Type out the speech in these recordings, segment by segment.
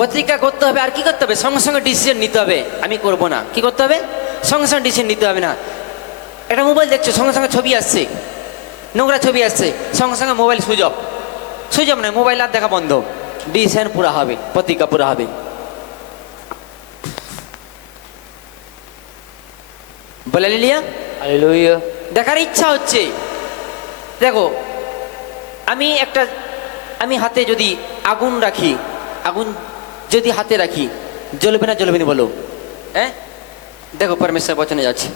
প্রতিজ্ঞা করতে হবে। আর কি করতে হবে? সঙ্গে সঙ্গে ডিসিশন নিতে হবে, আমি করব না। কি করতে হবে? সঙ্গে সঙ্গে ডিসিশন নিতে হবে না। একটা মোবাইল দেখছো, সঙ্গে সঙ্গে ছবি আসছে, নোংরা ছবি আসছে, সঙ্গে সঙ্গে mobile switch off. Switch off নয়, মোবাইল আর দেখা বন্ধ। ডিসিশন পুরা হবে, প্রতিজ্ঞা পুরা হবে। বলে লিলিয়া হালেলুয়া। দেখার ইচ্ছা হচ্ছে। দেখো, আমি হাতে যদি আগুন রাখি, আগুন যদি হাতে রাখি, জ্বলবে না জ্বলবে না বলো? হ্যাঁ, দেখো পরমেশ্বর বচনে যাচ্ছে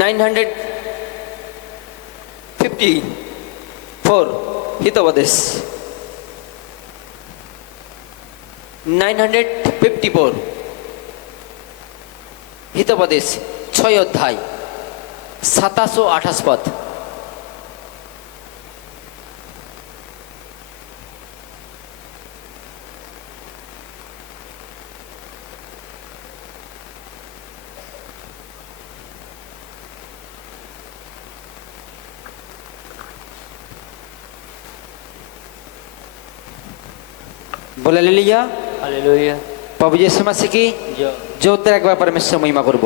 954 হিতোপদেশ 954 হিতোপদেশ 6 অধ্যায় 27 ও 28 পদ। বলে লিলিয়া হালেলুয়া। প্রভু যিশু মসিহ কি জোরদার একবার পরমেশ্বর মহিমা করব।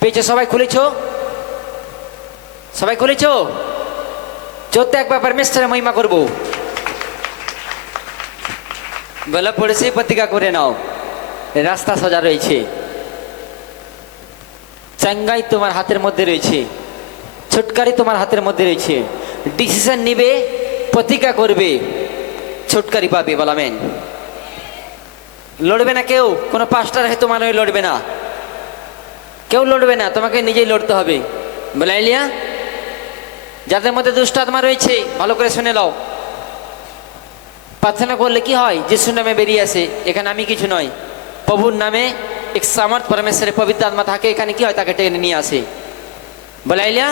পেয়েছো? সবাই খুলেছো? সবাই খুলেছো? জোরদার একবার পরমেশ্বরের মহিমা করব। বলে পড়েছে, প্রতিজ্ঞা করে নাও। রাস্তা সোজা রয়েছে, চাঙ্গাই তোমার হাতের মধ্যে রয়েছে, ছুটকারি তোমার হাতের মধ্যে রয়েছে। ডিসিশন নিবে, প্রতিজ্ঞা করবে, ছুটকারি পাবে। বলামেন। লড়বে না কেউ, কোনো পাস্টার হয়ে তোমার হয়ে লড়বে না, কেউ লড়বে না, তোমাকে নিজেই লড়তে হবে। বলাইলিয়া, যাদের মধ্যে দুষ্ট আত্মা রয়েছে ভালো করে শুনে নাও। প্রার্থনা করলে কি হয়? যিশুর নামে বেরিয়ে আসে। এখানে আমি কিছু নয়, প্রভুর নামে এক সামর্থ্য পরমেশ্বরের পবিত্র আত্মা থাকে। এখানে কি হয়? তাকে টেনে নিয়ে আসে। বলাইলিয়া,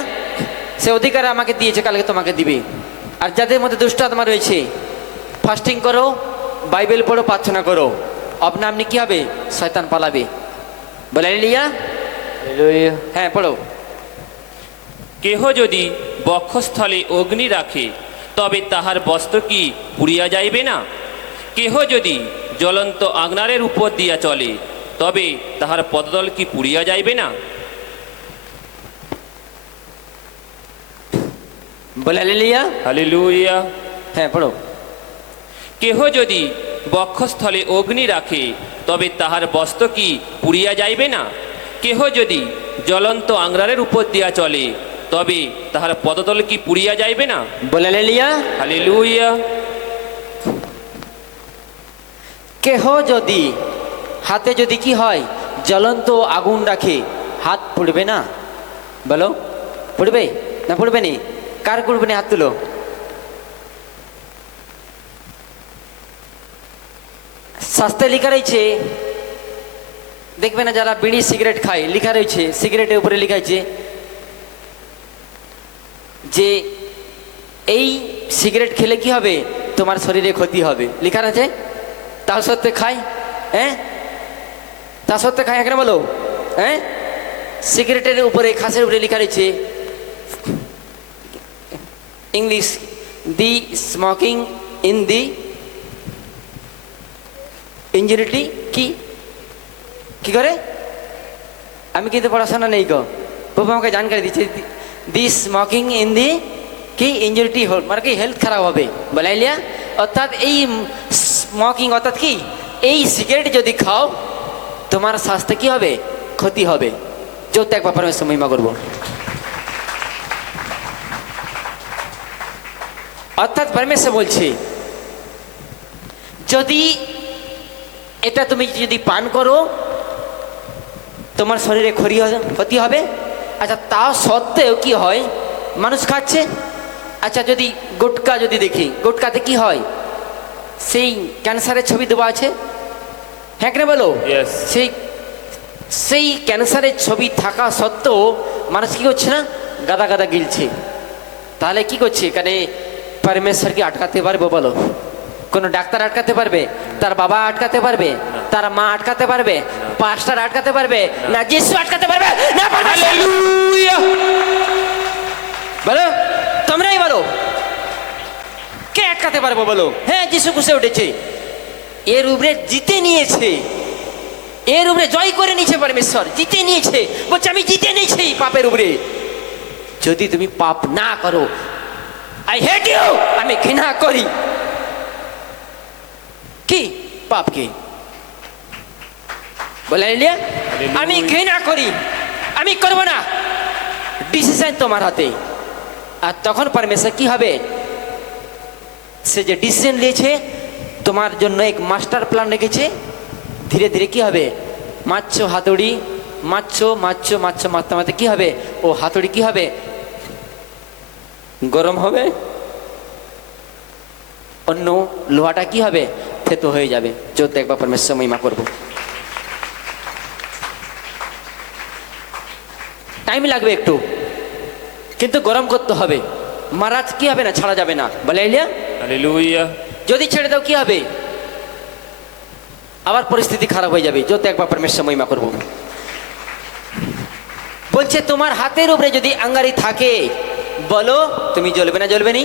সে অধিকার আমাকে দিয়েছে, কালকে তোমাকে দিবে। আর যাদের মধ্যে দুষ্ট আত্মা রয়েছে, ফাস্টিং করো, বাইবেল পড়ো, প্রার্থনা করো, আপনা আপনি কি হবে? শয়তান পালাবে। বলাইলিয়া, হালেলুয়া। হ্যাঁ পড়ো। কেহ যদি বক্ষস্থলে অগ্নি রাখে, তবে তাহার বস্ত্র কি পুড়িয়া যাইবে না? কেহ যদি জ্বলন্ত আগ্নারের উপর দিয়া চলে, তবে তাহার পদতল কি পুড়িয়া যাইবে না? বলাইলিয়া, হালেলুয়া। হ্যাঁ পড়ো। কেহ যদি বক্ষস্থলে অগ্নি রাখে, তবে তাহার বস্ত্র কি পুড়িয়া যাইবে না? কেহ যদি জ্বলন্ত আংরারের উপর দিয়া চলে, তবে তাহার পদতল কি পুড়িয়া যাইবে না? বলাইলিয়া, হালেলুয়া। কেহ যদি হাতে যদি কি হয়? জ্বলন্ত আগুন রাখে, হাত পুড়বে না? বলো, পুড়বে না পুড়বে নি? কার পুড়বে না? হাত তুলো। শাস্ত্রে লেখা রয়েছে, দেখবে না যারা বিড়ি সিগারেট খায়, লেখা রয়েছে সিগারেটের উপরে লেখা আছে যে এই সিগারেট খেলে কি হবে? তোমার শরীরে ক্ষতি হবে, লেখা আছে। তা সত্ত্বে খায়। হ্যাঁ, তা সত্ত্বে খায় এখানে বলো। হ্যাঁ, সিগারেটের উপরে, খাসের উপরে লেখা রয়েছে English, the smoking in the injurious কি কি করে? আমি কিন্তু পড়াশোনা নেই গো, বাবা আমাকে জানকারি দিচ্ছে। দি স্মোকিং ইন দি কি ইঞ্জুরিটি হোল, মানে কি হেলথ খারাপ হবে। বলাইলিয়া, অর্থাৎ এই স্মোকিং অর্থাৎ কি, এই সিগারেট যদি খাও তোমার স্বাস্থ্যে কি হবে? ক্ষতি হবে। যত একবার পরমেশ্বর মহিমা করবো। অর্থাৎ পরমেশ্বর বলছে, যদি এটা তুমি যদি পান করো তোমার শরীরে ক্ষতি হবে। আচ্ছা, তা সত্ত্বেও কি হয়? মানুষ খাচ্ছে। আচ্ছা, যদি গুটকা যদি দেখি, গুটকাতে কি হয়? সেই ক্যান্সারের ছবি দেওয়া আছে, হ্যাঁ কেন বলো? Yes. সেই ক্যান্সারের ছবি থাকা সত্ত্বেও মানুষ কি করছে না? গাদা গাদা গিলছে। তাহলে কি করছে? এখানে পরমেশ্বর কি আটকাতে পারবে বলো? কোনো ডাক্তার আটকাতে পারবে? তার বাবা আটকাতে পারবে? তার মা আটকাতে পারবে? পাস্টার আটকাতে পারবে না? যিশু আটকাতে পারবে না? হালেলুয়া। দেখাতে পারবো বলো? হ্যাঁ, যিশু ক্রুশে উঠেছে, এর উপরে জিতে নিয়েছে, এর উপরে জয় করে নিয়েছে পরমেশ্বর, জিতে নিয়েছে। বলছে আমি জিতে নিয়েছি পাপের উপরে। যদি তুমি পাপ না করো, আই হেট ইউ, আমি ঘৃণা করি। কি পাপকে বলে এলিয়া? আমি ঘৃণা করি, আমি করব না। ডিসিশন তোমার হাতে। আর তখন পরমেশ্বর কি হবে? সে যে ডিসিশন নিয়েছে, তোমার জন্য এক মাস্টার প্ল্যান রেখেছে। ধীরে ধীরে কি হবে? মারছো হাতুড়ি, মারছো মারছো মারছো, মারতে মারতে কি হবে? ও হাতুড়ি কি হবে? গরম হবে, অন্য লোহাটা কি হবে? থেতো হয়ে যাবে। যদি একবার পরমেশ্বর মহিমা করবো। টাইম লাগবে একটু, কিন্তু গরম করতে হবে। মারা কি হবে না, ছাড়া যাবে না। বলে এলিয়া? হালেলুয়া। যদি ছেড়ে দাও কি হবে? আবার পরিস্থিতি খারাপ হয়ে যাবে। যদি একবার পরমেশ্বর মহিমা করব। বলছে তোমার হাতের উপরে যদি আঙ্গারি থাকে, বলো তুমি জ্বলবে না জ্বলবে নি?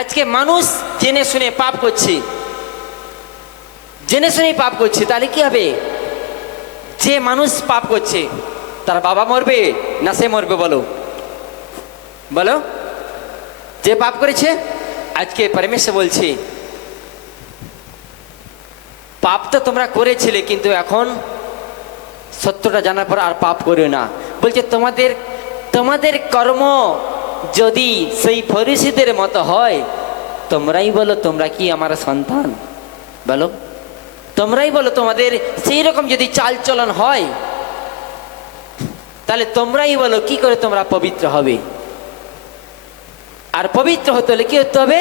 আজকে মানুষ জেনে শুনে পাপ করছে, জেনে শুনে পাপ করছে, তাহলে কি হবে? যে মানুষ পাপ করছে তার বাবা মরবে না সে মরবে? বলো বলো। যে পাপ করেছে, আজকে পরমেশ্বর বলছে পাপ তো তোমরা করেছিলে, কিন্তু এখন সত্যটা জানার পর আর পাপ করিও না। বলছে তোমাদের তোমাদের কর্ম যদি সেই ফরিসীদের মতো হয়, তোমরাই বলো তোমরা কি আমার সন্তান? বলো, তোমরাই বলো তোমাদের সেই রকম যদি চাল চলন হয়, তাহলে তোমরাই বলো কি করে তোমরা পবিত্র হবে। আর পবিত্র হতে হলে কি হতে হবে?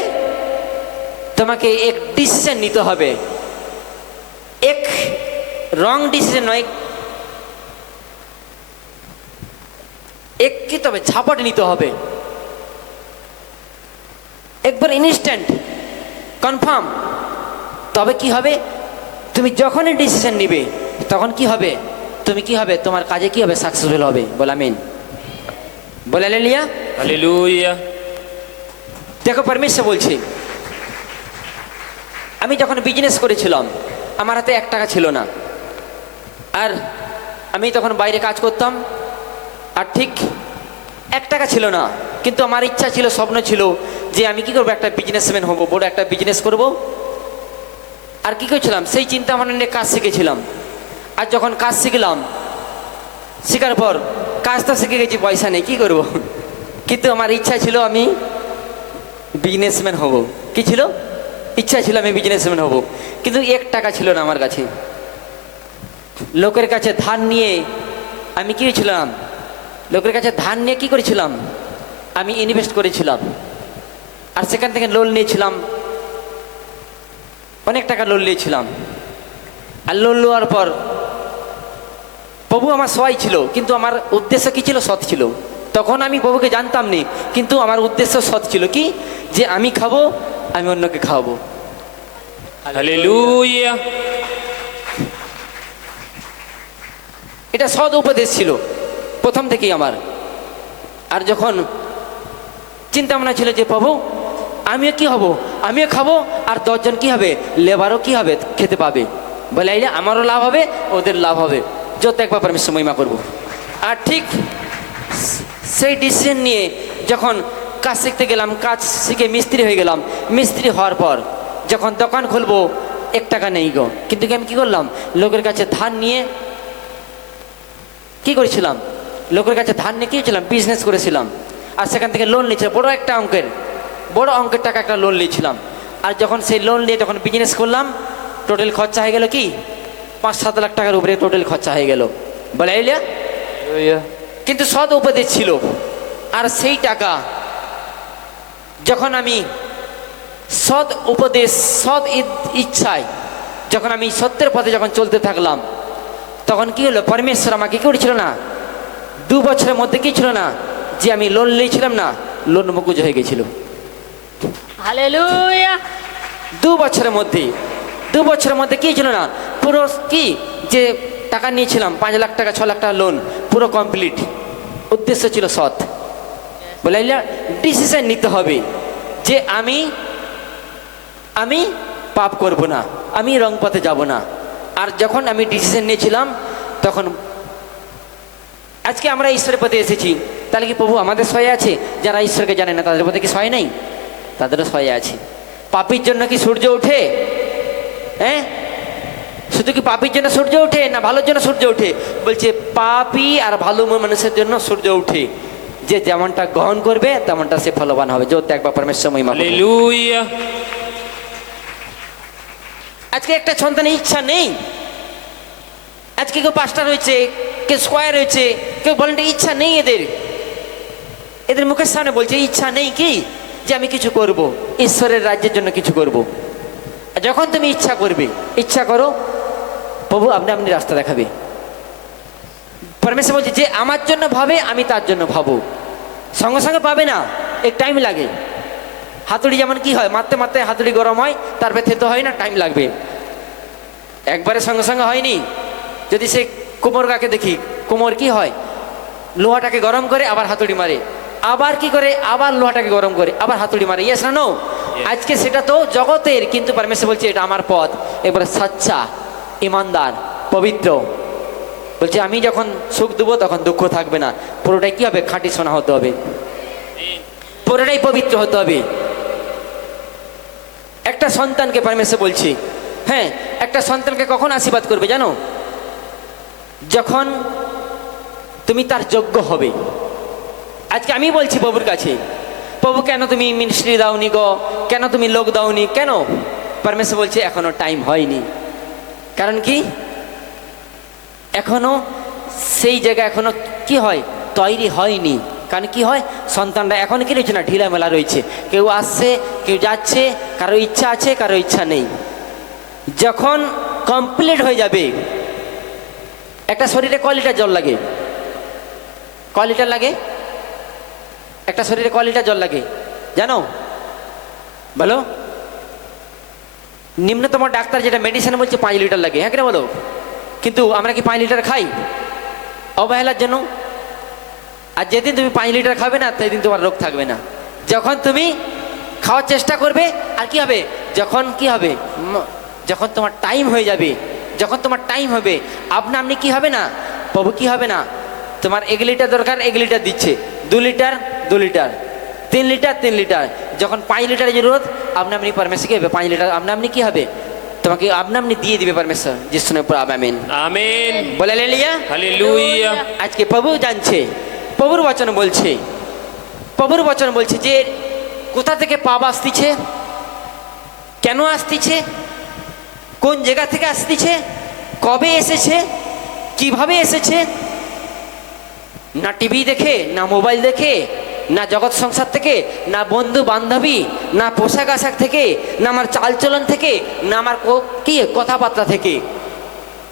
তোমাকে এক ডিসিশন নিতে হবে। এক রং ডিসিশন নয়, এক কি তবে ঝাপট নিতে হবে। একবার ইনস্ট্যান্ট কনফার্ম। তবে কি হবে? তুমি যখনই ডিসিশন নিবে তখন কি হবে? তুমি কি হবে? তোমার কাজে কি হবে? সাকসেসফুল হবে। বল আমিন। বলে হালেলুয়া। হালেলুয়া। দেখো পরমেশ্বর বলছে, আমি যখন বিজনেস করেছিলাম আমার হাতে 1 টাকা ছিল না। আর আমি তখন বাইরে কাজ করতাম, আর ঠিক 1 টাকা ছিল না। কিন্তু আমার ইচ্ছা ছিল, স্বপ্ন ছিল যে আমি কি করবো? একটা বিজনেসম্যান হবো, বড় একটা বিজনেস করব। আর কি করেছিলাম? সেই চিন্তা ভাবনা নিয়ে কাজ শিখেছিলাম। আর যখন কাজ শিখলাম, শেখার পর কাজটা শিখে গেছি, পয়সা নেই, কি করব? কিন্তু আমার ইচ্ছা ছিল আমি বিজনেসম্যান হব। কি ছিল? ইচ্ছা ছিল আমি বিজনেসম্যান হব। কিন্তু 1 টাকা ছিল না আমার কাছে। লোকের কাছে ধার নিয়ে আমি কি করেছিলাম? লোকের কাছে ধার নিয়ে কি করেছিলাম? আমি ইনভেস্ট করেছিলাম। আর সেখান থেকে লোন নিয়েছিলাম, অনেক টাকা লোন নিয়েছিলাম। আর লোন নেওয়ার পর প্রভু আমার সহায় ছিল, কিন্তু আমার উদ্দেশ্য কি ছিল? সৎ ছিল। তখন আমি প্রভুকে জানতাম না, কিন্তু আমার উদ্দেশ্য সৎ ছিল। কি? যে আমি খাবো, আমি অন্যকে খাওয়াবো। হালেলুয়া। এটা সৎ উপদেশ ছিল প্রথম থেকেই আমার। আর যখন চিন্তা ভাবনা ছিল যে প্রভু আমিও কি হব, আমিও খাবো, আর 10 জন কি হবে? লেবারও কি হবে? খেতে পাবে। বলে আইলে আমারও লাভ হবে, ওদের লাভ হবে। যত একবার পরমেশ্বর মহিমা করবো। আর ঠিক সেই ডিসিশন নিয়ে যখন কাজ শিখতে গেলাম, কাজ শিখে মিস্ত্রি হয়ে গেলাম। মিস্ত্রি হওয়ার পর যখন দোকান খুলবো, 1 টাকা নেই গো। কিন্তু আমি কি করলাম? লোকের কাছে ধার নিয়ে কি করেছিলাম? লোকের কাছে ধার নিয়ে কি করেছিলাম? বিজনেস করেছিলাম। আর সেখান থেকে লোন নিয়েছিলাম, বড় অঙ্কের টাকা একটা লোন নিয়েছিলাম। আর যখন সেই লোন নিয়ে যখন বিজনেস করলাম, টোটাল খরচা হয়ে গেল কি 5-7 লাখ টাকার উপরে টোটাল খরচা হয়ে গেল। বলে আইলিয়া? হালেলুয়া। কিন্তু সৎ উপদেশ ছিল। আর সেই টাকা যখন আমি সৎ উপদেশ, সৎ ইচ্ছায় যখন আমি সত্যের পথে যখন চলতে থাকলাম, তখন কি হলো? পরমেশ্বর আমাকে কি করেছিল না, 2 বছরের মধ্যে কি ছিল না, যে আমি লোন নিয়েছিলাম না, লোন মকুজ হয়ে গেছিল। হালেলুয়া। 2 বছরের মধ্যে কি ছিল না, পুরো কি যে টাকা নিয়েছিলাম 5 লাখ টাকা 6 লাখ টাকা লোন, পুরো কমপ্লিট। উদ্দেশ্য ছিল সৎ। বলে ডিসিশন নিতে হবে যে আমি আমি পাপ করব না, আমি রং পথে যাব না। আর যখন আমি ডিসিশন নিয়েছিলাম তখন আজকে আমরা ঈশ্বরের পথে এসেছি, তাহলে কি প্রভু আমাদের সহায় আছে? যারা ঈশ্বরকে জানে না তাদের পথে কি সহায় নেই? তাদেরও সহায় আছে। পাপীর জন্য কি সূর্য ওঠে? হ্যাঁ, শুধু কি পাপীর জন্য সূর্য ওঠে না ভালোর জন্য সূর্য ওঠে? বলছে পাপী আর ভালো মানুষের জন্য সূর্য ওঠে। যে যেমনটা গ্রহণ করবে তেমনটা সে ফলবান হবে। জোর একবার পরমেশ্বর মহিমা করুন। হালেলুয়া। আজকে একটা সন্তানের ইচ্ছা নেই। আজকে কেউ পাস্টার হয়েছে, কেউ স্কোয়ার হয়েছে, কেউ বলেন ইচ্ছা নেই এদের। এদের মুখের সামনে বলছে ইচ্ছা নেই কি যে আমি কিছু করব, ঈশ্বরের রাজ্যের জন্য কিছু করব। যখন তুমি ইচ্ছা করবে, ইচ্ছা করো, প্রভু আপনি আপনি রাস্তা দেখাবে। পরমেশ্বর বলছে যে আমার জন্য ভাবে আমি তার জন্য ভাবো। সঙ্গে সঙ্গে পাবে না, এক টাইম লাগে। হাতুড়ি যেমন কি হয়, মারতে মারতে হাতুড়ি গরম হয়, তারপরে থেতো হয় না, টাইম লাগবে। একবারে সঙ্গে সঙ্গে হয়নি। যদি সে কোমর কাকে দেখি, কোমর কি হয়, লোহাটাকে গরম করে আবার হাতুড়ি মারে, আবার কি করে, আবার লোহাটাকে গরম করে আবার হাতুড়ি মারে। ইয়েস না নো? আজকে সেটা তো জগতের, কিন্তু পরমেশ্বর বলছে এটা আমার পথ। এবারে সচ্চা, ইমানদার, পবিত্র। বলছে আমি যখন সুখ দেবো তখন দুঃখ থাকবে না। পুরোটাই কি হবে? খাঁটি সোনা হতে হবে, পুরোটাই পবিত্র হতে হবে। একটা সন্তানকে পরমেশ্বর বলছি, হ্যাঁ, একটা সন্তানকে কখন আশীর্বাদ করবে জানো? যখন তুমি তার যোগ্য হবে। আজকে আমি বলছি প্রভুর কাছে, প্রভু কেন তুমি মিনিস্ট্রি দাওনি গো, কেন তুমি লোক দাওনি, কেন? পরমেশ্বর বলছে এখনো টাইম হয়নি। কারণ কি? এখনো সেই জায়গা এখনো কি হয়, তৈরি হয়নি। কারণ কি হয়, সন্তানরা এখন কি রয়েছে না, ঢিলামেলা রয়েছে। কেউ আসছে, কেউ যাচ্ছে, কারো ইচ্ছা আছে, কারো ইচ্ছা নেই। যখন কমপ্লিট হয়ে যাবে, একটা শরীরে ক লিটার জল লাগে? ক লিটার লাগে? একটা শরীরে ক লিটার জল লাগে জানো? বলো। নিম্নতম ডাক্তার যেটা মেডিসিন বলছে 5 লিটার লাগে, হ্যাঁ কিনা বলো? কিন্তু আমরা কি 5 লিটার খাই? অবহেলার জন্য। আর যেদিন তুমি 5 লিটার খাবে না, সেদিন তোমার রোগ থাকবে না। যখন তুমি খাওয়ার চেষ্টা করবে, আর কি হবে, যখন কি হবে, যখন তোমার টাইম হয়ে যাবে, যখন তোমার টাইম হবে, আপনি কি হবে না, প্রভু কি হবে না, তোমার 1 লিটার দরকার, 1 লিটার দিচ্ছে, 2 লিটার 2 লিটার, 3 লিটার 3 লিটার। যখন 5 লিটারের জরুরত, আপনি পরমেশ্বর কি হবে, 5 লিটার আপনি কি হবে, তোমাকে আপনি দিয়ে দিবে পরমেশ্বর। যিশুর উপর আমেন, আমেন। বলে হালেলুয়া, হালেলুয়া। আজকে প্রভু জানছে, প্রভুর বচন বলছে, প্রভুর বচন বলছে যে কোথা থেকে পাপ আসতিছে, কেন আসতিছে, কোন জায়গা থেকে আসতিছে, কবে এসেছে, কিভাবে এসেছে। না টিভি দেখে, না মোবাইল দেখে, না জগৎ সংসার থেকে, না বন্ধু বান্ধবী, না পোশাক আশাক থেকে, না আমার চালচলন থেকে, না আমার কি কথাবার্তা থেকে।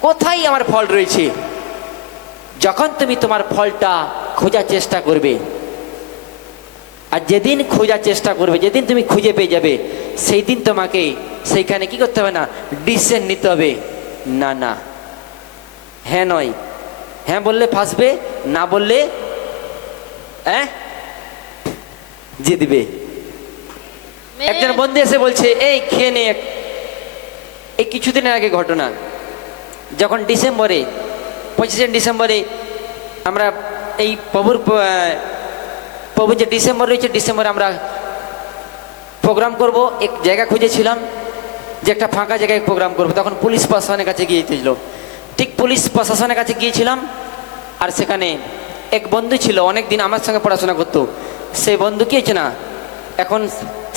কোথায় আমার ফল রয়েছে? যখন তুমি তোমার ফলটা খোঁজার চেষ্টা করবে, আর যেদিন খোঁজার চেষ্টা করবে, যেদিন তুমি খুঁজে পেয়ে যাবে, সেই দিন তোমাকে সেইখানে কি করতে হবে না, ডিসিশন নিতে হবে। না না, হ্যাঁ নয়, হ্যাঁ বললে ফাঁসবে, না বললে জিতবে। একজন বন্ধু এসে বলছে এই খেয়ে নে। এই কিছুদিনের আগে ঘটনা, যখন ডিসেম্বরে 25শে ডিসেম্বরে আমরা এই প্রভু যে ডিসেম্বর রয়েছে, ডিসেম্বরে আমরা প্রোগ্রাম করব। এক জায়গা খুঁজেছিলাম যে একটা ফাঁকা জায়গায় প্রোগ্রাম করব। তখন পুলিশ প্রশাসনের কাছে গিয়েছিল, ঠিক পুলিশ প্রশাসনের কাছে গিয়েছিলাম। আর সেখানে এক বন্ধু ছিল, অনেক দিন আমার সঙ্গে পড়াশোনা করতো। সেই বন্ধু কি হয়েছে না, এখন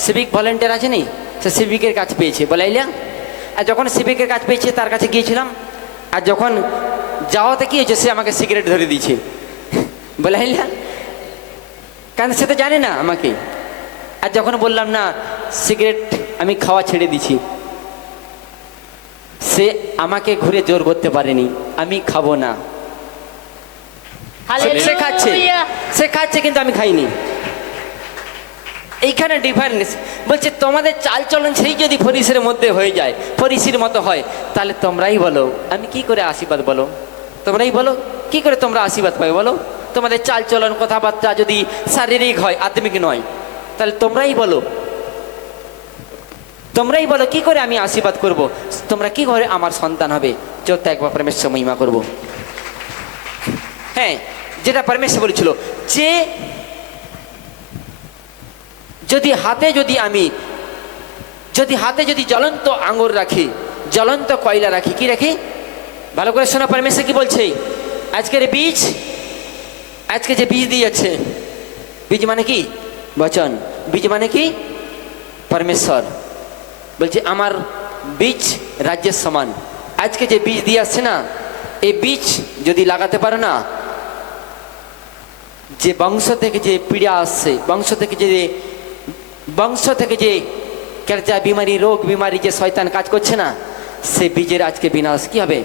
সিভিক ভলেন্টিয়ার আছে নি, সে সিভিকের কাজ পেয়েছে, বলাইলা। আর যখন সিভিকের কাজ পেয়েছে তার কাছে গিয়েছিলাম। আর যখন যাওয়াতে কি হয়েছে, সে আমাকে সিগারেট ধরে দিয়েছে, বলাইলা। কারণ সে তো জানে না আমাকে। আর যখন বললাম না সিগারেট আমি খাওয়া ছেড়ে দিছি, সে আমাকে ঘুরে জোর করতে পারেনি, আমি খাবো না। সে খাচ্ছে, সে খাচ্ছে, কিন্তু আমি খাইনি। এইখানে ডিফারেন্স। বলছে তোমাদের চালচলন সেই যদি ফরিসের মধ্যে হয়ে যায়, ফরিসির মতো হয়, তাহলে তোমরাই বলো আমি কি করে আশীর্বাদ, বলো তোমরাই বলো কি করে তোমরা আশীর্বাদ পাবে, বলো। তোমাদের চালচলন কথাবার্তা যদি শারীরিক হয়, আত্মিক নয়, তাহলে তোমরাই বলো। তোমরাই বলো কি করে আমি আশীর্বাদ করব, তোমরা কি করে আমার সন্তান হবে। চোখটা একবার পরমেশ্বর মহিমা করব। হ্যাঁ, যেটা পরমেশ্বর বলেছিল যে যদি হাতে যদি জ্বলন্ত আঙুর রাখি, জ্বলন্ত কয়লা রাখি, কি রাখি, ভালো করে শোনো পরমেশ্বর কি বলছে। আজকের বীজ, আজকে যে বীজ দিয়ে যাচ্ছে, বীজ মানে কি, বচন, বীজ মানে কি, পরমেশ্বর বলছে আমার বীজ রাজ্যের সমান। আজকে যে বীজ দিয়ে আসছে না, এই বীজ যদি লাগাতে পারো না, যে বংশ থেকে যে পীড়া আসছে, বংশ থেকে যে যা বিমারি, রোগ বিমারি, যে শয়তান কাজ করছে না, সে বীজের আজকে বিনাশ কি হবে,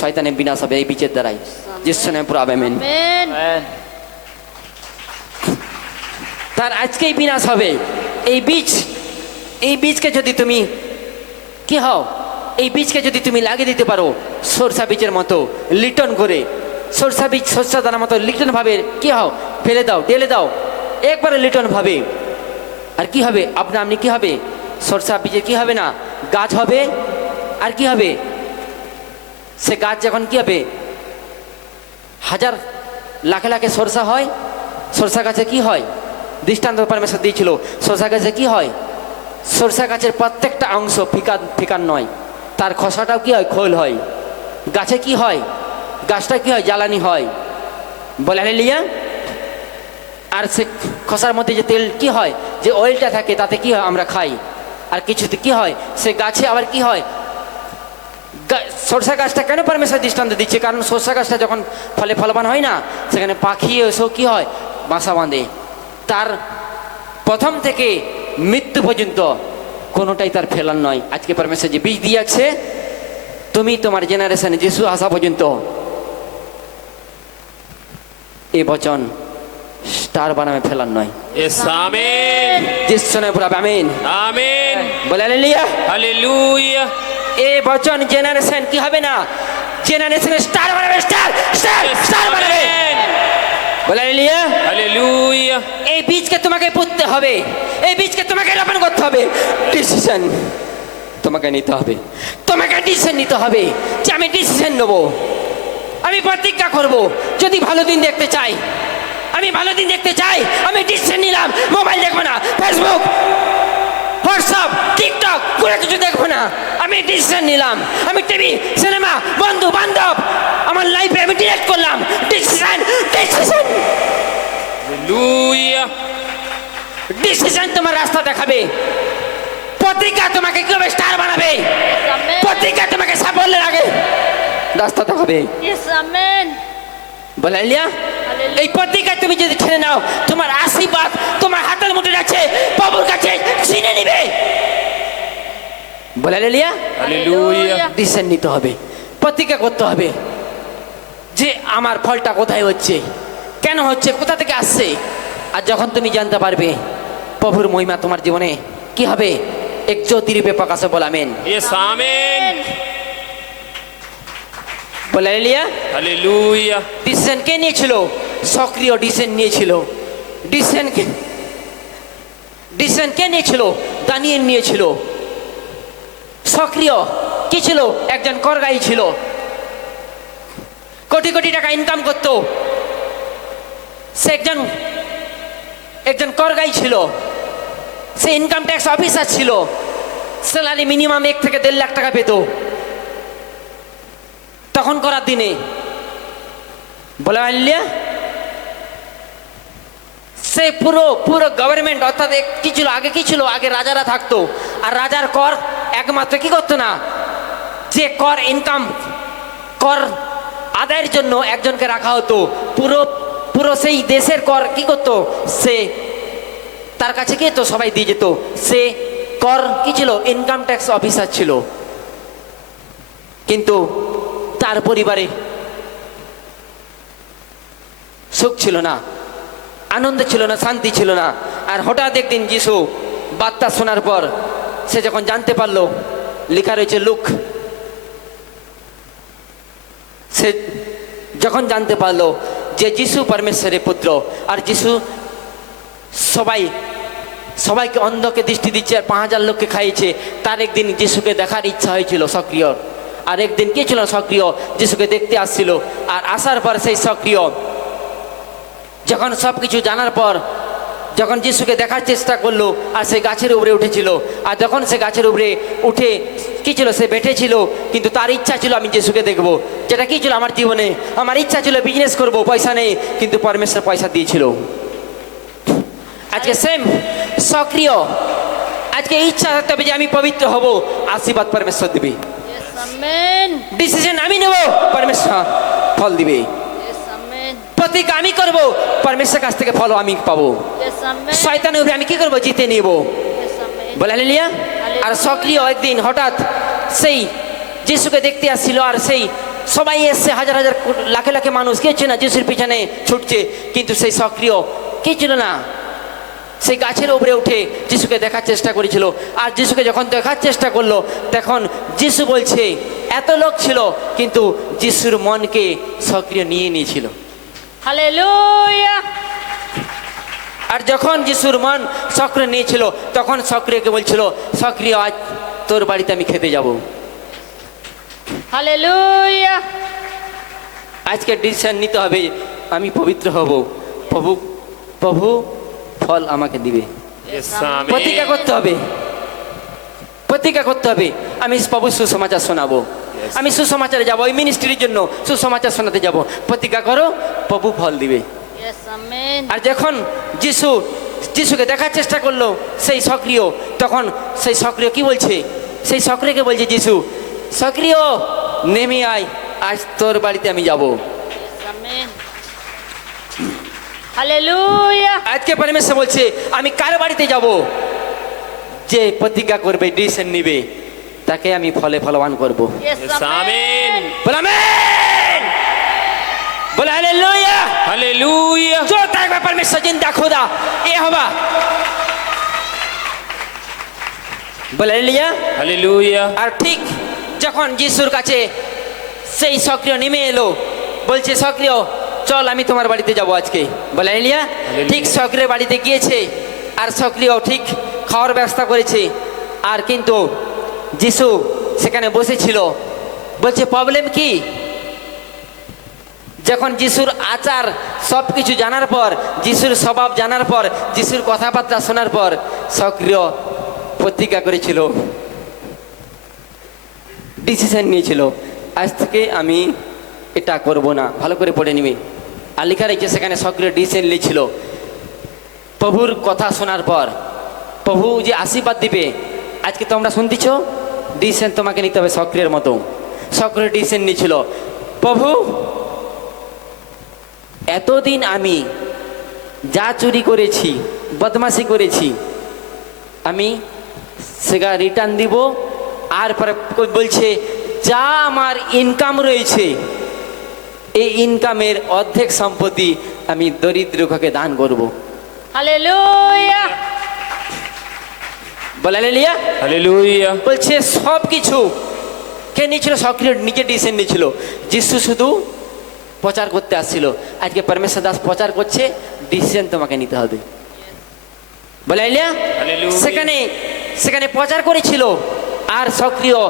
শয়তানের বিনাশ হবে এই বীজের দ্বারাই। যিশু নামে পুরো আমেন। Amen. তার আজকেই বিনাশ হবে। এই বীজকে যদি তুমি কি হও, এই বীজকে যদি তুমি লাগিয়ে দিতে পারো সরষা বীজের মতো লিটন করে, সরষা দানার মতো লিটন ভাবে কি হও, ফেলে দাও, ঢেলে দাও একবারে লিটন ভাবে, আর কি হবে, আপনি কি হবে, সরষা বীজের কি হবে না, গাছ হবে। আর কি হবে, সে গাছ যখন কি হবে, হাজার লাখে লাখে সরষা হয়। সরষা গাছে কি হয়, দৃষ্টান্ত পরমেশ্বর দিয়েছিল, সরষা গাছে কি হয়, সরষা গাছের প্রত্যেকটা অংশ ফিকার নয়, তার খোসাটাও কি হয়, খোল হয়। গাছে কি হয়, গাছটা কি হয়, জ্বালানি হয়, বলে হালেলুয়া। আর সে খোসার মধ্যে যে তেল কি হয়, যে অয়েলটা থাকে, তাতে কি হয়, আমরা খাই। আর কিছুতে কি হয়, সে গাছে আবার কি হয়, সরষা গাছটা কেন পরমেশ্বর দৃষ্টান্ত দিচ্ছে, কারণ সরষা গাছটা যখন ফলে ফলবান হয় না, সেখানে পাখি এসেও কি হয়, বাসা বাঁধে। তার প্রথম থেকে মৃত্যু পর্যন্ত কোনোটাই তার ফেলার নয়। আজকে পরমেশ্বর যে বীজ দিয়েছে, তুমি তোমার জেনারেশনে যিশু আসা পর্যন্ত এই বচন স্টার বানামে ফেলার নয়। Yes, amen. যিশু নামে পুরো আমেন। Amen. বলে হালেলুয়া। Hallelujah. এই বচন জেনারেশন কি হবে না, জেনারেশনে স্টার বানাবে, স্টার বানাবে। Amen. বলে হালেলুয়া। Hallelujah. এই বীজকে তোমাকে পুঁততে হবে, এই বীজকে তোমাকে রোপণ করতে হবে। ডিসিশন তোমাকে নিতে হবে, তোমাকে ডিসিশন নিতে হবে যে আমি ডিসিশন নেব, আমি প্রতিজ্ঞা করব, যদি ভালো দিন দেখতে চাই, আমি ভালো দিন দেখতে চাই, আমি ডিসিশন নিলাম, মোবাইল দেখবো না, ফেসবুক, হোয়াটসঅ্যাপ, টিকটক কোনো কিছু দেখবো না, আমি ডিসিশন নিলাম, আমি টিভি, সিনেমা, বন্ধু বান্ধব, আমার লাইফে আমি ডিলেট করলাম। Decision, Hallelujah. ডিসিশন তোমার রাস্তা দেখাবে, পত্রিকা তোমাকে কিভাবে স্টার বানাবে, Amen. পত্রিকা তোমাকে সাফল্যের আগে রাস্তা দেখাবে। Yes, amen. বলে হালেলুয়া। Hallelujah. এই পত্রিকায় তুমি যদি ছেড়ে নাও, তোমার আশীর্বাদ তোমার হাতের মুঠে আছে, প্রভুর কাছে ছিনে নিবে। বলে হালেলুয়া। Hallelujah. ডিসিশন নিতে হবে, প্রতিজ্ঞা করতে হবে যে আমার ফলটা কোথায় হচ্ছে, কেন হচ্ছে, কোথা থেকে আসছে। আর যখন তুমি জানতে পারবে প্রভুর মহিমা তোমার জীবনে কি হবে, এক জ্যোতিরূপে প্রকাশ বল আমেন। Yes, amen. বলে হালেলুয়া। Hallelujah. ডিসিশন কে নিয়েছিল, সক্রিয় ডিসিশন নিয়েছিল। ডিসিশন কে নিয়েছিল, দানিয়েল নিয়েছিল। সক্রিয় কি ছিল, একজন করগাই ছিল, কোটি কোটি টাকা ইনকাম করতো, সে একজন করগাই ছিল, সে ইনকাম ট্যাক্স অফিসার ছিল, স্যালারি মিনিমাম 1 থেকে 1.5 লাখ টাকা পেত তখন করার দিনে। বলা হালেলুয়া। সে পুরো গভর্নমেন্ট, অর্থাৎ কি ছিল, আগে কি ছিল, আগে রাজারা থাকতো, আর রাজার কর একমাত্র কি করতো না, যে কর ইনকাম, কর আদায়ের জন্য একজনকে রাখা হতো, পুরো সেই দেশের কর কি করতো, সে তার কাছে কি তো সবাই দিয়ে যেত। সে কর কি ছিল, ইনকাম ট্যাক্স অফিসার ছিল। কিন্তু তার পরিবারে সুখ ছিল না, আনন্দ ছিল না, শান্তি ছিল না। আর হঠাৎ একদিন যিশু বার্তা শোনার পর সে যখন জানতে পারলো, লেখা রয়েছে লুক, সে যখন জানতে পারলো যে যিশু পরমেশ্বরের পুত্র, আর যিশু সবাই সবাইকে অন্ধকে দৃষ্টি দিচ্ছে আর 5,000 লোককে খাইয়েছে। তার একদিন যিশুকে দেখার ইচ্ছা হয়েছিল সক্রিয়, আর একদিন কে ছিল সক্রিয়? যিশুকে দেখতে আসছিল। আর আসার পর সেই সক্রিয় যখন সব কিছু জানার পর যখন যিশুকে দেখার চেষ্টা করলো, আর সে গাছের উপরে উঠেছিল, আর যখন সে গাছের উপরে উঠে কি ছিল, সে বেঁটেছিল, কিন্তু তার ইচ্ছা ছিল আমি যিশুকে দেখবো। যেটা কি ছিল আমার জীবনে, আমার ইচ্ছা ছিল বিজনেস করব, পয়সা নেই, কিন্তু পরমেশ্বর পয়সা দিয়েছিল। আজকে সেম সক্রিয়, আজকে ইচ্ছা থাকতে হবে যে আমি পবিত্র হব, আশীর্বাদ পরমেশ্বর দিবে। Yes, amen. ডিসিশন আমি নেব, পরমেশ্বর ফল দিবে। Yes, amen. প্রতিজ্ঞা আমি করব, পরমেশ্বর কাছ থেকে ফল আমি পাবো। Yes, amen. শয়তানের উপরে আমি কি করবো? জিতে নিব। Yes, amen. বলে হালেলুয়া। আর সক্রিয় একদিন হঠাৎ সেই যিশুকে দেখতে আসছিল, আর সেই সবাই এসছে, হাজার হাজার লাখে লাখে মানুষ কে ছিল না যিশুর পিছনে ছুটছে, কিন্তু সেই সক্রিয় কে ছিল না, সেই গাছের উপরে উঠে যিশুকে দেখার চেষ্টা করেছিল। আর যিশুকে যখন দেখার চেষ্টা করলো, তখন যিশু বলছে এত লোক ছিল, কিন্তু যিশুর মনকে সক্রিয় নিয়ে নিয়েছিল। Hallelujah. আর যখন যিশুর মন সক্রিয় নিয়েছিল, তখন সক্রিয়কে বলছিল, সক্রিয় আজ তোর বাড়িতে আমি খেতে যাব। Hallelujah. আজকে ডিসিশন নিতে হবে, আমি পবিত্র হব, প্রভু প্রভু ফল আমাকে দিবে। Yes, amen. প্রতিজ্ঞা করতে হবে, প্রতিজ্ঞা করতে হবে, আমি প্রভু সুসমাচার শোনাবো, আমি সুসমাচারে যাব, ওই মিনিস্ট্রির জন্য সুসমাচার শোনাতে যাব। প্রতিজ্ঞা করো, প্রভু ফল দিবে। Yes, amen. আর যখন যিশুকে দেখার চেষ্টা করলো সেই সক্রিয়, তখন সেই সক্রিয় কি বলছে? সেই সক্রিয়কে বলছে যিশু, সক্রিয় নেমে আয়, আজ তোর বাড়িতে আমি যাব। Yes, amen. Hallelujah. আজকে পরমেশ্বর বলছে, আমি কার বাড়িতে যাব? যে প্রতিজ্ঞা করবে, ডিসিশন নিবে, তাকে আমি ফলে ফলবান করব। Yes, Yes, amen. amen. বলে আমেন, বলে হালেলুয়া। Hallelujah. जो ताकत परमेश्वर जिंदा खुदा ये होगा। বলে হালেলুয়া। Hallelujah. আর ঠিক যখন যিশুর কাছে সেই সক্রিয় নেমে এলো, বলছে সক্রিয় চল আমি তোমার বাড়িতে যাব আজকে। বলে হালেলুয়া। ঠিক সক্রিয় বাড়িতে গিয়েছে, আর সক্রিয় ঠিক খাওয়ার ব্যবস্থা করেছে। আর কিন্তু যিশু সেখানে বসেছিল, বলছে প্রবলেম কি? যখন যিশুর আচার সব কিছু জানার পর, যিশুর স্বভাব জানার পর, যিশুর কথাবার্তা শোনার পর, সক্রিয় প্রতিজ্ঞা করেছিল, ডিসিশন নিয়েছিল, আজ থেকে আমি এটা করব না। ভালো করে পড়ে নিবি, আর লেখা রয়েছে সেখানে সক্রিয় ডিসিশন নিয়েছিল। প্রভুর কথা শোনার পর প্রভু যে আশীর্বাদ দিবে, আজকে তোমরা শুনতেছ, ডিসিশন তোমাকে নিতে হবে সক্রিয়ের মতো। সক্রিয় ডিসিশন নিয়েছিল, প্রভু এতদিন আমি যা চুরি করেছি, বদমাশি করেছি, আমি সেটা রিটার্ন দিব। আর পরে বলছে যা আমার ইনকাম রয়েছে, এই ইনকামের অর্ধেক সম্পত্তি আমি দরিদ্রকে দান করব। Hallelujah. বলে হালেলুয়া। Hallelujah. বলছে সব কিছু কে নিয়েছিল? সক্রিয় নিজে ডিসিশন নিয়েছিল। যিশু শুধু প্রচার করতে আসছিল, আজকে পরমেশ্বর দাস প্রচার করছে, ডিসিশন তোমাকে নিতে হবে। বলে হালেলুয়া। Hallelujah. সেখানে প্রচার করেছিল, আর সক্রিয়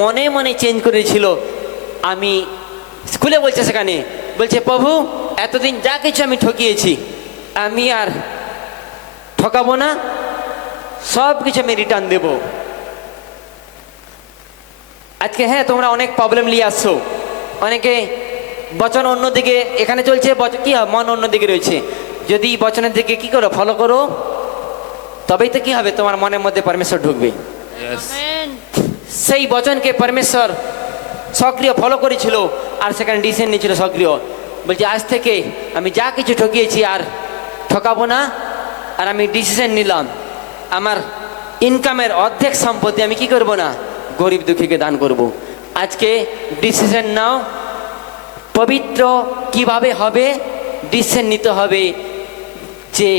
মনে মনে চেঞ্জ করেছিল। আমি স্কুলে বলছে, সেখানে বলছে প্রভু এতদিন যা কিছু আমি ঠকিয়েছি, আমি আর ঠকাবো না, সব কিছু আমি রিটার্ন দেব। আজকে হ্যাঁ, তোমরা অনেক প্রবলেম নিয়ে আসছো, অনেকে বচন অন্যদিকে এখানে চলছে, কি হয়, মন অন্যদিকে রয়েছে। যদি বচনের দিকে কি করো, ফলো করো, তবেই তো কি হবে, তোমার মনের মধ্যে পরমেশ্বর ঢুকবে। Yes. Amen. সেই বচনকে পরমেশ্বর সক্রিয় ফলো করেছিল, আর সেখানে ডিসিশন নিয়েছিল সক্রিয়। বলছে আজ থেকে আমি যা কিছু ঠকিয়েছি আর ঠকাবো না, আর আমি ডিসিশন নিলাম, আমার ইনকামের অর্ধেক সম্পত্তি আমি কি করব না, গরিব দুঃখীকে দান করব। আজকে ডিসিশন নাও, পবিত্র কিভাবে হবে, ডিসিশন নিতে হবে, যে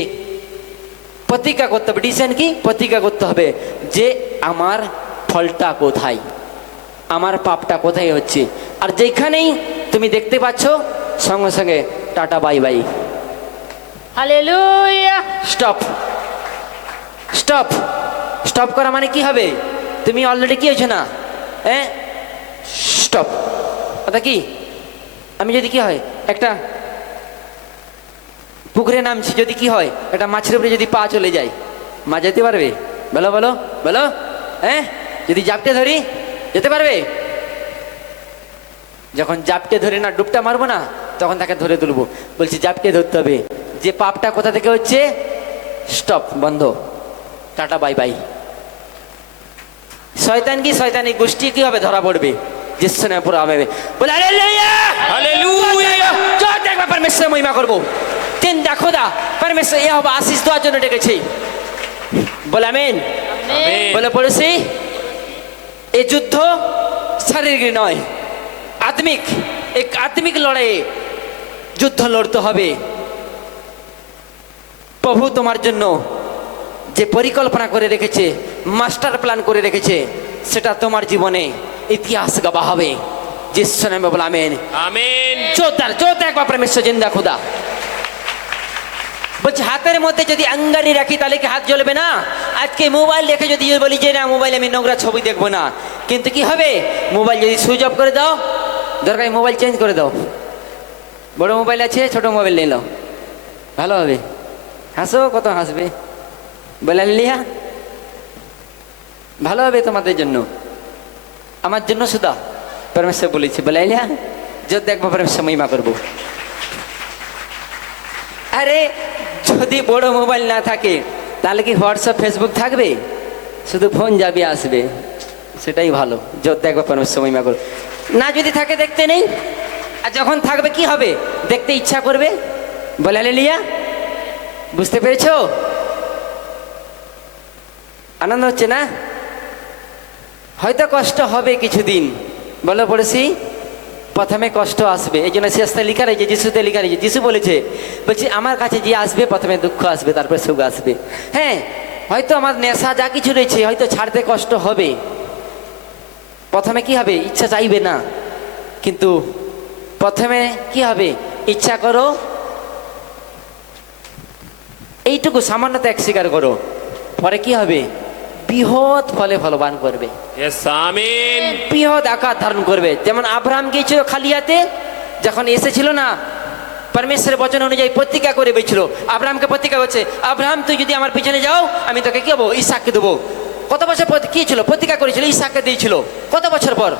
প্রতিজ্ঞা করতে হবে। ডিসিশন কি? প্রতিজ্ঞা করতে হবে যে আমার ফলটা কোথায়, আমার পাপটা কোথায় হচ্ছে। আর যেখানেই তুমি দেখতে পাচ্ছ, সঙ্গে সঙ্গে tata bye bye, Hallelujah. Stop. Stop. Stop করা মানে কি হবে? তুমি অলরেডি কি হয়েছে না, হ্যাঁ, স্টপ। কথা কি, আমি যদি কি হয় একটা পুকুরে নামছি, যদি কি হয় একটা মাছের উপরে যদি পা চলে যায়, মাছ যেতে পারবে? বলো বলো বলো, হ্যাঁ? যদি জাপটে ধরি যেতে পারবে? যখন জাপটে ধরে না ডুবটা মারবো না, তখন তাকে ধরে তুলবো। বলছি জাপটে ধরতে হবে। যে পাপটা কোথা থেকে হচ্ছে? স্টপ, বন্ধ, টাটা বাই বাই। শয়তান কি শয়তানি গোষ্ঠী কি হবে ধরা পড়বে, जिससे ने पूरा হবে বলে हालेलुया हालेलुया জয় দেখবা परमेश्वर মহিমা করব। তিন দেখো দা परमेश्वर ইহোবা আশীষ দেওয়ার জন্য ডেকেছে। বলে আমেন। Amen. বলে পড়েছি এই যুদ্ধ শারীরিক নয়, আত্মিক। এক আত্মিক লড়াই যুদ্ধ লড়তে হবে। প্রভু তোমার জন্য যে পরিকল্পনা করে রেখেছে, মাস্টার প্ল্যান করে রেখেছে, সেটা তোমার জীবনে ইতিহাস গবাহ হবে। जिस नाम में बोला आमीन আমেন। जोरदार जोरदार একবার परमेश्वर जिंदा खुदा। বলছি হাতের মধ্যে যদি আঙ্গারি রাখি তাহলে কি হাত জ্বলবে না? আজকে মোবাইল দেখে যদি বলি যে না মোবাইলে আমি নোংরা ছবি দেখবো না, কিন্তু কি হবে? মোবাইল যদি সুইচ অফ করে দাও, দরকার মোবাইল চেঞ্জ করে দাও। বড় মোবাইল আছে, ছোট মোবাইল নিয়ে নাও, ভালো হবে। হাসো, কত হাসবে, বলে লিয়া ভালো হবে তোমাদের জন্য, আমার জন্য সুদা। परमेश्वर বলেছি বলে লিয়া যদি দেখবো परमेश्वर মহিমা করবো। আরে যদি বড় মোবাইল না থাকে তাহলে কি হোয়াটসঅ্যাপ ফেসবুক থাকবে? শুধু ফোন যাবে আসবে, সেটাই ভালো। যদি দেখবো परमेश्वर মহিমা করবো। না যদি থাকে দেখতে নেই, আর যখন থাকবে কি হবে? দেখতে ইচ্ছা করবে। বলে লিয়া বুঝতে পেরেছো? আনন্দ হচ্ছে না? হয়তো কষ্ট হবে কিছুদিন, বলে পড়েছি প্রথমে কষ্ট আসবে। এই জন্য শেষটা লিখা রয়েছে, যিশুতে লিখা রয়েছে, যিশু বলেছে, বলছি আমার কাছে যে আসবে প্রথমে দুঃখ আসবে, তারপরে সুখ আসবে। হ্যাঁ, হয়তো আমার নেশা যা কিছু রয়েছে হয়তো ছাড়তে কষ্ট হবে, প্রথমে কি হবে? ইচ্ছা চাইবে না, কিন্তু প্রথমে কি হবে? ইচ্ছা করো, এইটুকু সামান্য ত্যাগ স্বীকার করো, পরে কি হবে? বৃহৎ ফলে ফলবান করবে, ইয়েস আমেন। বৃহৎ আকার ধারণ করবে। যেমন আব্রাহাম গিয়েছিল খালিয়াতে, যখন এসেছিল না পরমেশ্বরের বচন অনুযায়ী প্রতিজ্ঞা করে বেছিল। আব্রাহামকে প্রতিজ্ঞা করছে, আব্রাহাম তুই যদি আমার পিছনে যাও আমি তোকে কি হবো? ইসাককে দেবো। কত বছর কি ছিল? প্রতিজ্ঞা করেছিল, ইসাককে দিয়েছিল। কত বছর পর?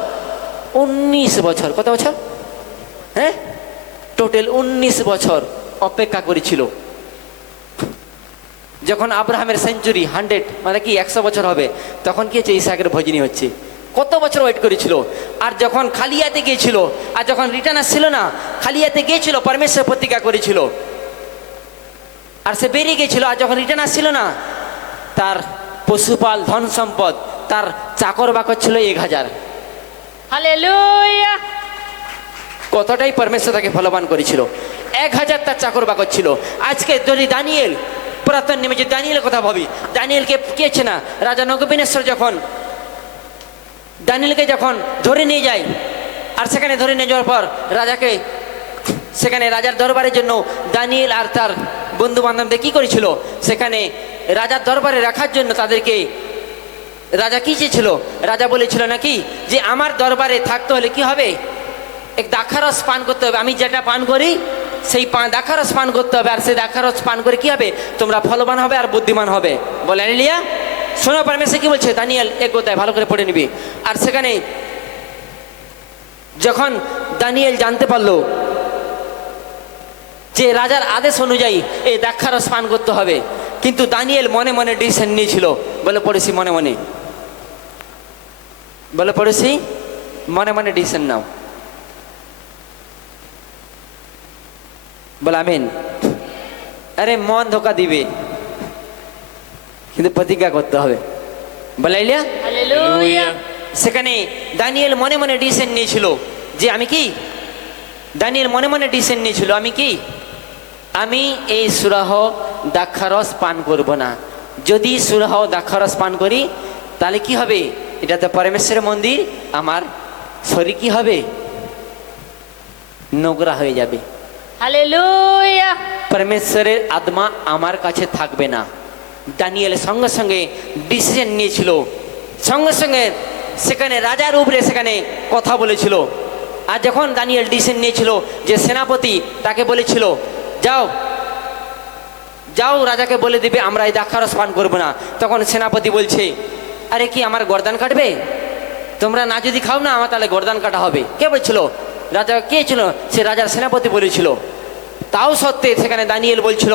19 বছর। কত বছর? হ্যাঁ, টোটাল 19 বছর অপেক্ষা করেছিল। যখন আব্রাহামের সেঞ্চুরি 100 মানে কি 100 বছর হবে, তখন কি হচ্ছে? ইসাকের ভজনী হচ্ছে। কত বছর ওয়েট করেছিল। আর যখন খালিয়াতে গিয়েছিল, আর যখন রিটার্ন আসছিল না, খালিয়াতে গিয়েছিল পরমেশ্বর প্রতিজ্ঞা করেছিল, আর সে বেরিয়ে গিয়েছিল। আর যখন রিটার্ন আসছিল না, তার পশুপাল ধন সম্পদ, তার চাকর বাকর ছিল 1000। Hallelujah. কতটাই পরমেশ্বর তাকে ফলবান করেছিল। 1000 তার চাকর বাকর ছিল। আজকে যদি দানিয়েল, পুরাতন নিয়মে যে দানিয়েলের কথা ভাবি, দানিয়েলকে কেছে না রাজা নবুকদ্নেছর যখন দানিয়েলকে যখন ধরে নিয়ে যায়, আর সেখানে ধরে নিয়ে যাওয়ার পর রাজাকে, সেখানে রাজার দরবারের জন্য দানিয়েল আর তার বন্ধু বান্ধবদের কি করেছিল? সেখানে রাজার দরবারে রাখার জন্য তাদেরকে রাজা কি চেয়েছিল? রাজা বলেছিল নাকি যে আমার দরবারে থাকতে হলে কি হবে? এক দাখারস পান করতে হবে। আমি যেটা পান করি সেই দাখারস পান করতে হবে, আর সেই দাখারস পান করে কি হবে? তোমরা ফলবান হবে আর বুদ্ধিমান হবে। বলে লিয়া শোনো পরমেশ্বর কি বলছে। দানিয়েল এক গোতায় ভালো করে পড়ে নিবি। আর সেখানে যখন দানিয়েল জানতে পারলো যে রাজার আদেশ অনুযায়ী এই দাখারস পান করতে হবে, কিন্তু দানিয়েল মনে মনে ডিসিশন নিয়েছিল। বলে পড়েছি মনে মনে, বলে পড়েছি মনে মনে ডিসিশন নাও। বলে আমিন। আরে মন ধোকা দিবে, কিন্তু প্রতিজ্ঞা করতে হবে। বলে লিয়া Hallelujah. সেখানে দানিয়েল মনে মনে ডিসিশন নিয়েছিল যে আমি কি, দানিয়েল মনে মনে ডিসিশন নিয়েছিল আমি কি, আমি এই সুরাহ দাখারস পান করব না। যদি সুরাহ দাখারস পান করি তাহলে কি হবে? এটা তো পরমেশ্বরের মন্দির, আমার শরীর কি হবে? নোংরা হয়ে যাবে। Hallelujah. পরমেশ্বরের আত্মা আমার কাছে থাকবে না। দানিয়েল সঙ্গে সঙ্গে ডিসিশন নিয়েছিল, সঙ্গে সঙ্গে সেখানে রাজার উপরে সেখানে কথা বলেছিল। আর যখন দানিয়েল ডিসিশন নিয়েছিল যে সেনাপতি তাকে বলেছিল যাও যাও রাজাকে বলে দিবে আমরা এই দ্রাক্ষারস পান করবো না, তখন সেনাপতি বলছে আরে কি আমার গর্দান কাটবে? তোমরা না যদি খাও না আমার তাহলে গর্দান কাটা হবে। কে বলছিল? রাজা। কে ছিল? সে রাজার সেনাপতি বলেছিল। তাও সত্ত্বে সেখানে দানিয়েল বলছিল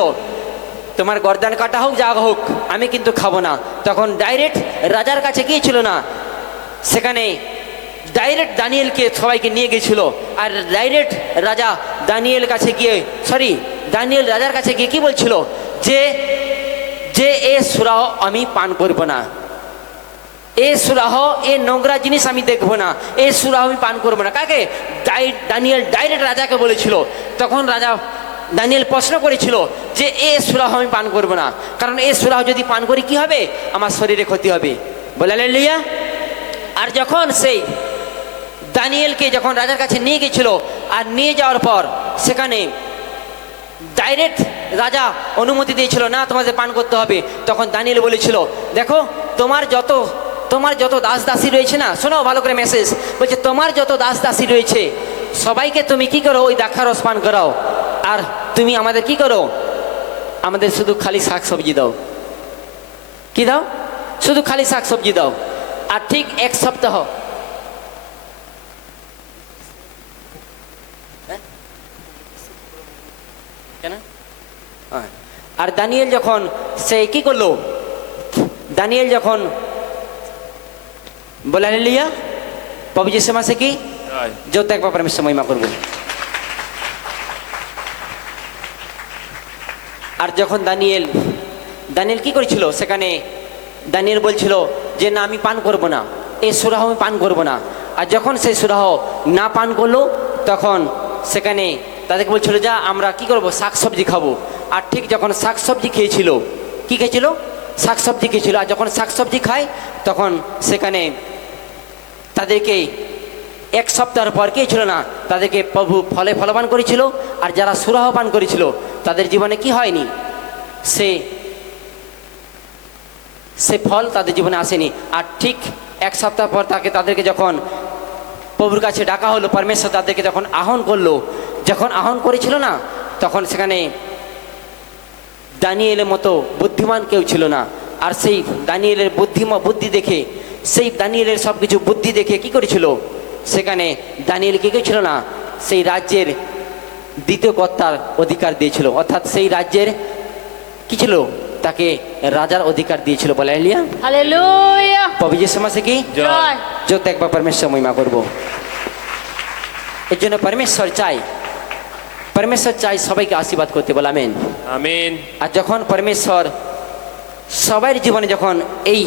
তোমার গর্দান কাটা হোক যা হোক আমি কিন্তু খাবো না। তখন ডাইরেক্ট রাজার কাছে গিয়েছিল না, সেখানে ডাইরেক্ট দানিয়েলকে সবাইকে নিয়ে গেছিল। আর ডাইরেক্ট রাজা দানিয়েল কাছে গিয়ে দানিয়েল রাজার কাছে গিয়ে কি বলছিল যে যে এ সুরাহ আমি পান করব না, এ সুরাহ এ নোংরা জিনিস আমি দেখবো না, এ সুরাহ আমি পান করবো না। কাকে? দানিয়েল ডাইরেক্ট রাজাকে বলেছিল। তখন রাজা দানিয়েল প্রশ্ন করেছিল যে এ সুরাহ আমি পান করবো না, কারণ এ সুরাহ যদি পান করি কি হবে? আমার শরীরে ক্ষতি হবে। বলে হালেলুয়া। আর যখন সেই দানিয়েলকে যখন রাজার কাছে নিয়ে গেছিল আর নিয়ে যাওয়ার পর সেখানে ডাইরেক্ট রাজা অনুমতি দিয়েছিল না তোমাদের পান করতে হবে। তখন দানিয়েল বলেছিল দেখো তোমার যত দাস দাসী রয়েছে না, শোনো ভালো করে মেসেজ বলছে তোমার যত দাস দাসী রয়েছে সবাইকে তুমি কি করো ওই দ্রাক্ষারস পান করাও, আর তুমি আমাদের কি করো আমাদের শুধু খালি শাক সবজি দাও। কি দাও? শুধু খালি শাক সবজি দাও। আর ঠিক এক সপ্তাহ কেন? আর দানিয়েল যখন সে কি করলো, দানিয়েল যখন বলে হালেলুয়া প্রভু যিশু মাসে কি যত একবার পরমেশ্বর মহিমা করব। আর যখন দানিয়েল কি করেছিল সেখানে দানিয়েল বলছিল যে না আমি পান করব না, এই সুরাহ আমি পান করব না। আর যখন সেই সুরাহ না পান করলো তখন সেখানে তাদেরকে বলছিল যা আমরা কি করব শাকসবজি খাবো। আর ঠিক যখন শাকসবজি খেয়েছিল, কি খেয়েছিল? শাকসবজি খেয়েছিল। আর যখন শাকসবজি খায় তখন সেখানে তাদেরকে এক সপ্তাহের পর কে ছিল না তাদেরকে প্রভু ফলে ফলবান করেছিল। আর যারা সুরাহ পান করেছিল তাদের জীবনে কি হয়নি? সে ফল তাদের জীবনে আসেনি। আর ঠিক এক সপ্তাহ পর তাদেরকে যখন প্রভুর কাছে ডাকা হলো, পরমেশ্বর তাদেরকে যখন আহ্বান করলো, যখন আহ্বান করেছিল না তখন সেখানে দানিয়েলের মতো বুদ্ধিমান কেউ ছিল না। আর সেই দানিয়েলের বুদ্ধি দেখে, সেই দানিয়েলের সব কিছু বুদ্ধি দেখে কি করেছিল সেখানে দানিয়েলকে কেউ ছিল না সেই রাজ্যের দ্বিতীয় কর্তার অধিকার দিয়েছিল, অর্থাৎ সেই রাজ্যের কি ছিল তাকে রাজার অধিকার দিয়েছিল। বলে হালেলুয়া। প্রভু যিশু মাসে কি জয়। যত একবার পরমেশ্বর মহিমা করব। এর জন্য পরমেশ্বর চাই সবাইকে আশীর্বাদ করতে। বলে আমেন। আমেন। আর যখন পরমেশ্বর সবার জীবনে যখন এই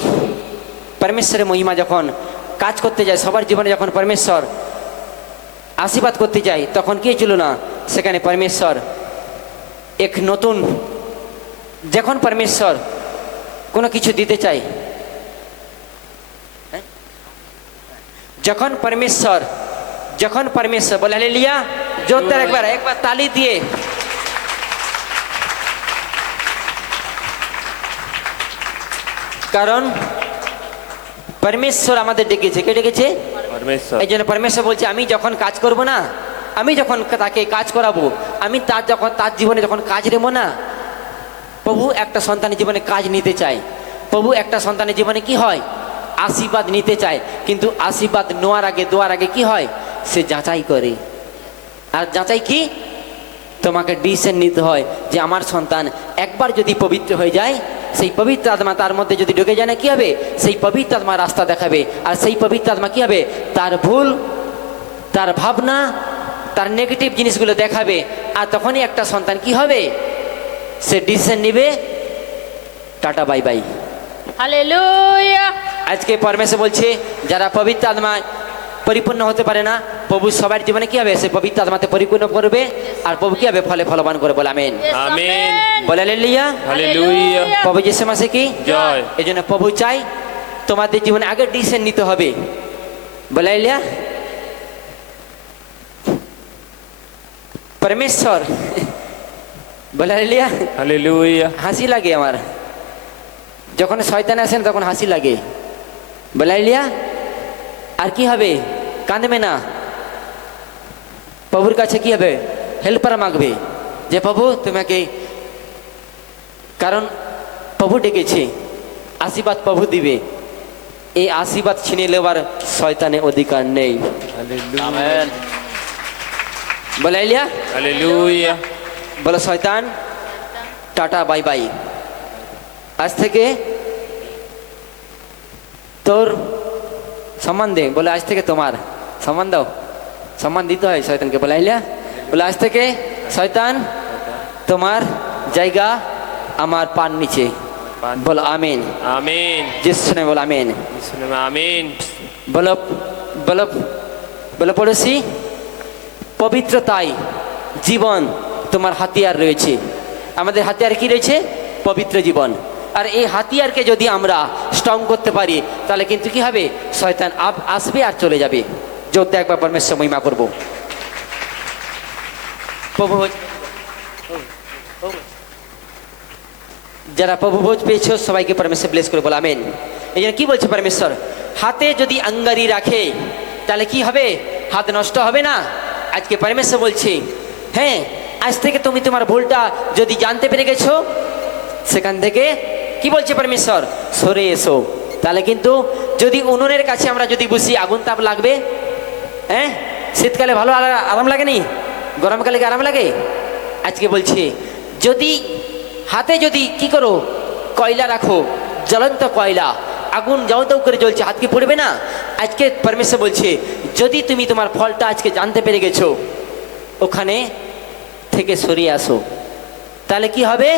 পরমেশ্বরের মহিমা যখন কাজ করতে যায়, সবার জীবনে যখন পরমেশ্বর আশীর্বাদ করতে যায় তখন কি ছিল না সেখানে পরমেশ্বর এক নতুন, যখন পরমেশ্বর কোনো কিছু দিতে চায়, যখন পরমেশ্বর বলে হালেলুয়া জোরদার একবার তালি দিয়ে কারণ পরমেশ্বর আমাদের ডেকেছে। কে ডেকেছে? পরমেশ্বর। এই জন্য পরমেশ্বর বলছে আমি যখন কাজ করব না, আমি যখন তাকে কাজ করাবো, আমি তার জীবনে যখন কাজ নেবো না, প্রভু একটা সন্তানের জীবনে কাজ নিতে চায়। প্রভু একটা সন্তানের জীবনে কি হয় আশীর্বাদ নিতে চায়, কিন্তু আশীর্বাদ নেওয়ার আগে দোয়ার আগে কি হয় সে যাচাই করে। আর যাচাই কি? তোমাকে ডিসিশন নিতে হয় যে আমার সন্তান একবার যদি পবিত্র হয়ে যায়, সেই পবিত্র আত্মা তার মধ্যে যদি ঢুকে যায় না কি হবে? সেই পবিত্র আত্মা রাস্তা দেখাবে। আর সেই পবিত্র আত্মা কি হবে? তার ভুল, তার ভাবনা, তার নেগেটিভ জিনিসগুলো দেখাবে। আর তখনই একটা সন্তান কি হবে? সে ডিসিশন নেবে, টাটা বাই বাই। হালেলুয়া। আজকে পরমেশ্বর বলছে যারা পবিত্র আত্মায় পরিপূর্ণ হতে পারে না, প্রভু সবার জীবনে কি হবে সে পবিত্র আত্মাতে পরিপূর্ণ করবে। আর প্রভু কি হবে ফলে ফলবান করে। বলে আমেন। আমেন। বলে হালেলুয়া। হালেলুয়া। প্রভু যিশু মাসে কি জয়। এই জন্য প্রভু চাই তোমাদের জীবনে আগে ডিসিশন নিতে হবে। বলে হালেলুয়া। পরমেশ্বর বলে হালেলুয়া। হালেলুয়া। হাসি লাগে আমার। যখন শয়তান আসেন তখন হাসি লাগে, বলাইলিয়া। আর কি হবে? কাঁদবে না, প্রভুর কাছে কি হবে? হেল্পার মাগবে যে প্রভু তোমাকে, কারণ প্রভু ডেকেছে, আশীর্বাদ প্রভু দিবে। এই আশীর্বাদ ছিনে নেওয়ার শয়তানের অধিকার নেই। আমেন। বলাইলিয়া, হালেলুয়া। বলো শয়তান টাটা বাই বাই। আজ থেকে তোর সম্মান দে, বলে আজ থেকে তোমার সম্মান দাও। সম্মান দিতে হয় শয়তানকে, বলাইলিয়া। বলে আজ থেকে শয়তান তোমার জায়গা আমার পান নিচে। বলো আমিন। আমিন। যিশু নামে বলো আমিন। যিশুর নামে আমিন। বলো বলো বলো পড়োশি, পবিত্রতাই জীবন তোমার হাতিয়ার রয়েছে। আমাদের হাতিয়ার কি রয়েছে? পবিত্র জীবন। আর এই হাতিয়ারকে যদি আমরা স্ট্রং করতে পারি তাহলে কিন্তু কি হবে? শয়তান আসবে আর চলে যাবে। যোদ্ধা একবার পরমেশ্বর মহিমা করবো। প্রভু যারা প্রভু ভোজ পেয়েছ সবাইকে পরমেশ্বর ব্লেস করে বলো আমেন। এই জন্য কি বলছে পরমেশ্বর? হাতে যদি আঙ্গারি রাখে তাহলে কি হবে? হাত নষ্ট হবে না। আজকে পরমেশ্বর বলছে, হ্যাঁ আজ থেকে তুমি তোমার ভুলটা যদি জানতে পেরে গেছো, সেখান থেকে কি বলছে পরমেশ্বর? সরে এসো। তাহলে কিন্তু যদি উনুনের কাছে আমরা যদি বসি, আগুন তাপ লাগবে। হ্যাঁ, শীতকালে ভালো আরাম লাগে নি? গরমকালে কি আরাম লাগে? আজকে বলছে যদি হাতে যদি কি করো, কয়লা রাখো, জ্বলন্ত কয়লা, আগুন যাও দাও করে জ্বলছে, হাত কি পড়বে না? আজকে পরমেশ্বর বলছে যদি তুমি তোমার ফলটা আজকে জানতে পেরে গেছো, ওখানে থেকে সরিয়ে আসো। তাহলে কি হবে?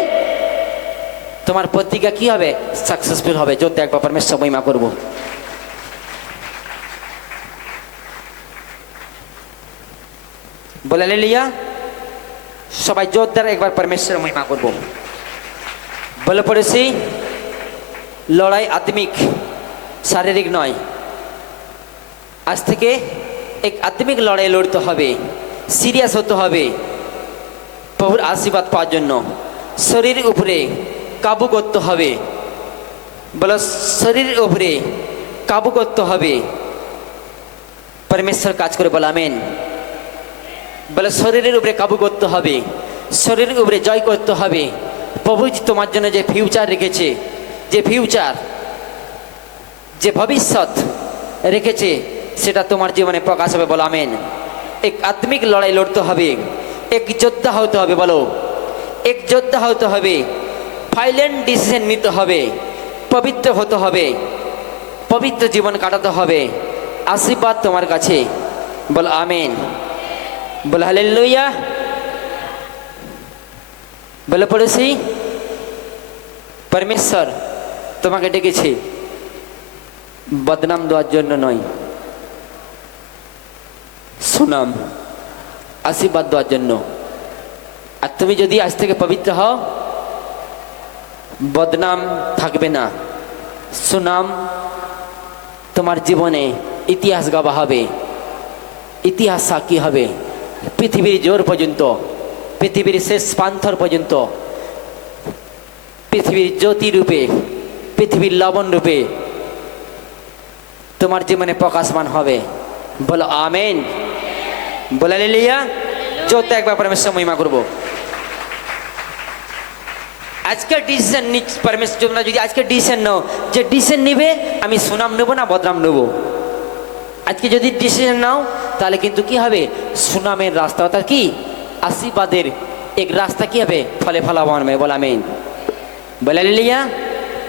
তোমার প্রতিজ্ঞা কি হবে? সাকসেসফুল হবে। যদি একবার পরমেশ্বর মহিমা করবো। বলে হালেলুয়া। সবাই জোরদার একবার পরমেশ্বর মহিমা করব। বলে পড়েছি, লড়াই আত্মিক, শারীরিক নয়। আজ থেকে এক আত্মিক লড়াই লড়তে হবে, সিরিয়াস হতে হবে প্রভুর আশীর্বাদ পাওয়ার জন্য। শরীরের উপরে কাবু করতে হবে। বলো শরীরের উপরে কাবু করতে হবে। পরমেশ্বর কাজ করে বলো আমেন। বলে শরীরের উপরে কাবু করতে হবে, শরীরের উপরে জয় করতে হবে। প্রভু তোমার জন্য যে ফিউচার রেখেছে, যে ফিউচার, যে ভবিষ্যৎ রেখেছে, সেটা তোমার জীবনে প্রকাশ হবে। বলো আমেন। এক আত্মিক লড়াই লড়তে হবে, এক যোদ্ধা হতে হবে। বলো এক যোদ্ধা হতে হবে। ফাইনাল ডিসিশন নিতে হবে, পবিত্র হতে হবে, পবিত্র জীবন কাটাতে হবে। আশীর্বাদ তোমার কাছে। বলো আমেন। বলে হালেলুয়া। বলে পড়েছি, পরমেশ্বর তোমাকে ডেকেছে বদনাম দেওয়ার জন্য নয়, সুনাম আশীর্বাদ দেওয়ার জন্য। আর তুমি যদি আজ থেকে পবিত্র হও, বদনাম থাকবে না, সুনাম তোমার জীবনে ইতিহাস গাওয়া হবে, ইতিহাস সাক্ষী হবে। পৃথিবীর জোর পর্যন্ত, পৃথিবীর শেষ প্রান্তর পর্যন্ত, পৃথিবীর জ্যোতি রূপে, পৃথিবীর লবণ রূপে তোমার জীবনে প্রকাশমান হবে। বলো আমেন। বলে হালেলুয়া। যত একবার পরমেশ্বর মহিমা করবো। আজকের ডিসিশন পরমেশ্বর, তোমরা যদি আজকে ডিসিশন নাও যে ডিসিশন নিবে আমি সুনাম নেবো না বদনাম নেবো, আজকে যদি ডিসিশন নাও তাহলে কিন্তু কি হবে? সুনামের রাস্তা, অর্থাৎ কি আশীর্বাদের এক রাস্তা কি হবে? ফলে ফলাবান হবে। বল আমিন। বলে হালেলুয়া।